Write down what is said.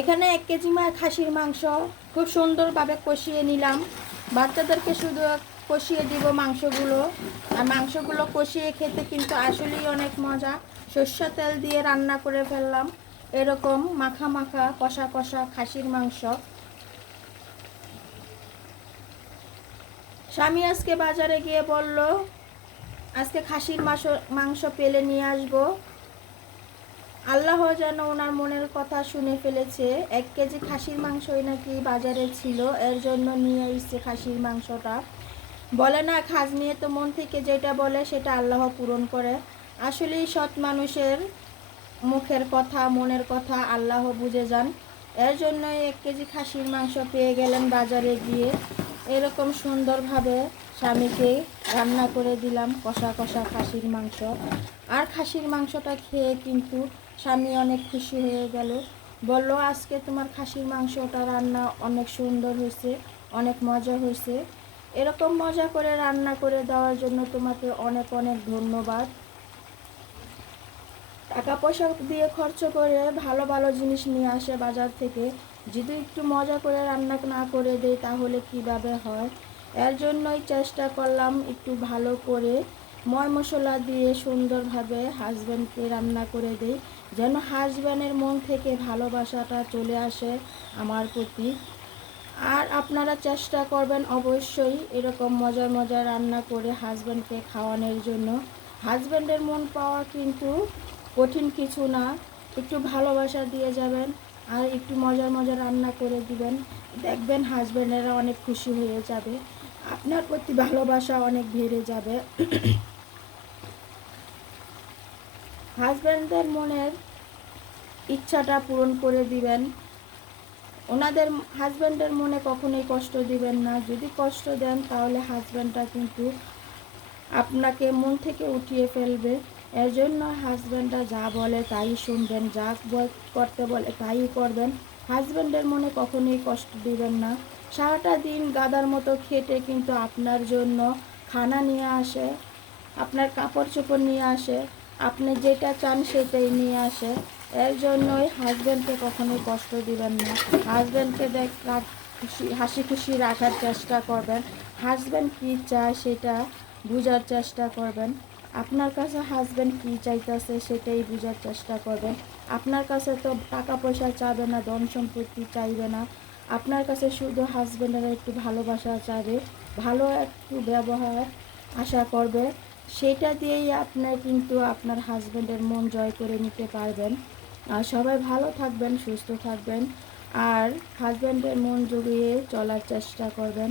এখানে এক কেজি মা খাসির মাংস। খুব সুন্দরভাবে কষিয়ে নিলাম। বাচ্চাদেরকে শুধু কষিয়ে দিব মাংসগুলো। আর মাংসগুলো কষিয়ে খেতে কিন্তু আসলেই অনেক মজা। সর্ষে তেল দিয়ে রান্না করে ফেললাম। এরকম মাখা মাখা, কষা কষা খাসির মাংস। স্বামী আজকে বাজারে গিয়ে বলল, আজকে খাসির মাংস মাংস পেলে নিয়ে আসব। আল্লাহ যেন ওনার মনের কথা শুনে ফেলেছে। এক কেজি খাসির মাংসই নাকি বাজারে ছিল, এর জন্য নিয়ে এসছে খাসির মাংসটা। বলে না খাজ নিয়ে তো মন থেকে যেটা বলে সেটা আল্লাহ পূরণ করে। আসলেই সৎ মানুষের মুখের কথা, মনের কথা আল্লাহ বুঝে যান। এর জন্যই এক কেজি খাসির মাংস পেয়ে গেলেন বাজারে গিয়ে। এরকম সুন্দরভাবে স্বামীকে রান্না করে দিলাম, কষা কষা খাসির মাংস। আর খাসির মাংসটা খেয়ে কিন্তু স্বামী অনেক খুশি হয়ে গেল। বলল, আজকে তোমার খাসির মাংসটা রান্না অনেক সুন্দর হয়েছে, অনেক মজা হয়েছে। এরকম মজা করে রান্না করে দেওয়ার জন্য তোমাকে অনেক অনেক ধন্যবাদ। টাকা পয়সা দিয়ে খরচ করে ভালো ভালো জিনিস নিয়ে আসে বাজার থেকে। যদি একটু মজা করে রান্না না করে দেয় তাহলে কীভাবে হয়? এর জন্যই চেষ্টা করলাম একটু ভালো করে। ময় মশলা দিয়ে সুন্দরভাবে হাজব্যান্ডকে রান্না করে দেই, যেন হাজব্যান্ডের মন থেকে ভালোবাসাটা চলে আসে আমার প্রতি। আর আপনারা চেষ্টা করবেন অবশ্যই এরকম মজার মজার রান্না করে হাজব্যান্ডকে খাওয়ানোর জন্য। হাজব্যান্ডের মন পাওয়া কিন্তু কঠিন কিছু না, একটু ভালোবাসা দিয়ে যাবেন আর একটু মজার মজার রান্না করে দিবেন। দেখবেন হাজব্যান্ডেরা অনেক খুশি হয়ে যাবে। আপনার প্রতি ভালোবাসা অনেক বেড়ে যাবে। হাজব্যান্ডদের মনের ইচ্ছাটা পূরণ করে দিবেন। ওনাদের হাজব্যান্ডের মনে কখনোই কষ্ট দিবেন না। যদি কষ্ট দেন, তাহলে হাজব্যান্ডটা কিন্তু আপনাকে মন থেকে উঠিয়ে ফেলবে। এর জন্য হাজব্যান্ডরা যা বলে তাই শুনবেন, যা করতে বলে তাই করবেন। হাজব্যান্ডের মনে কখনোই কষ্ট দিবেন না। সারাটা দিন গাদার মতো খেটে কিন্তু আপনার জন্য খানা নিয়ে আসে, আপনার কাপড় চোপড় নিয়ে আসে। আপনি যেটা চান সেটাই নিয়ে আসে এর জন্যই হাজব্যান্ডকে কখনোই কষ্ট দিবেন না। হাজব্যান্ডকে দেখ হাসি খুশি রাখার চেষ্টা করবেন। হাজব্যান্ড কী চায় সেটা বোঝার চেষ্টা করবেন। আপনার কাছে হাজব্যান্ড কী চাইতেছে সেটাই বোঝার চেষ্টা করবেন। আপনার কাছে তো টাকা পয়সা চাবে না ধন সম্পত্তি চাইবে না। আপনার কাছে শুধু হাজব্যান্ডের একটু ভালোবাসা চাবে, ভালো একটু ব্যবহার আশা করবে। সেটা দিয়েই আপনার কিন্তু আপনার হাজব্যান্ডের মন জয় করে নিতে পারবেন। আর সবাই ভালো থাকবেন, সুস্থ থাকবেন। আর হাজব্যান্ডের মন জড়িয়ে চলার চেষ্টা করবেন।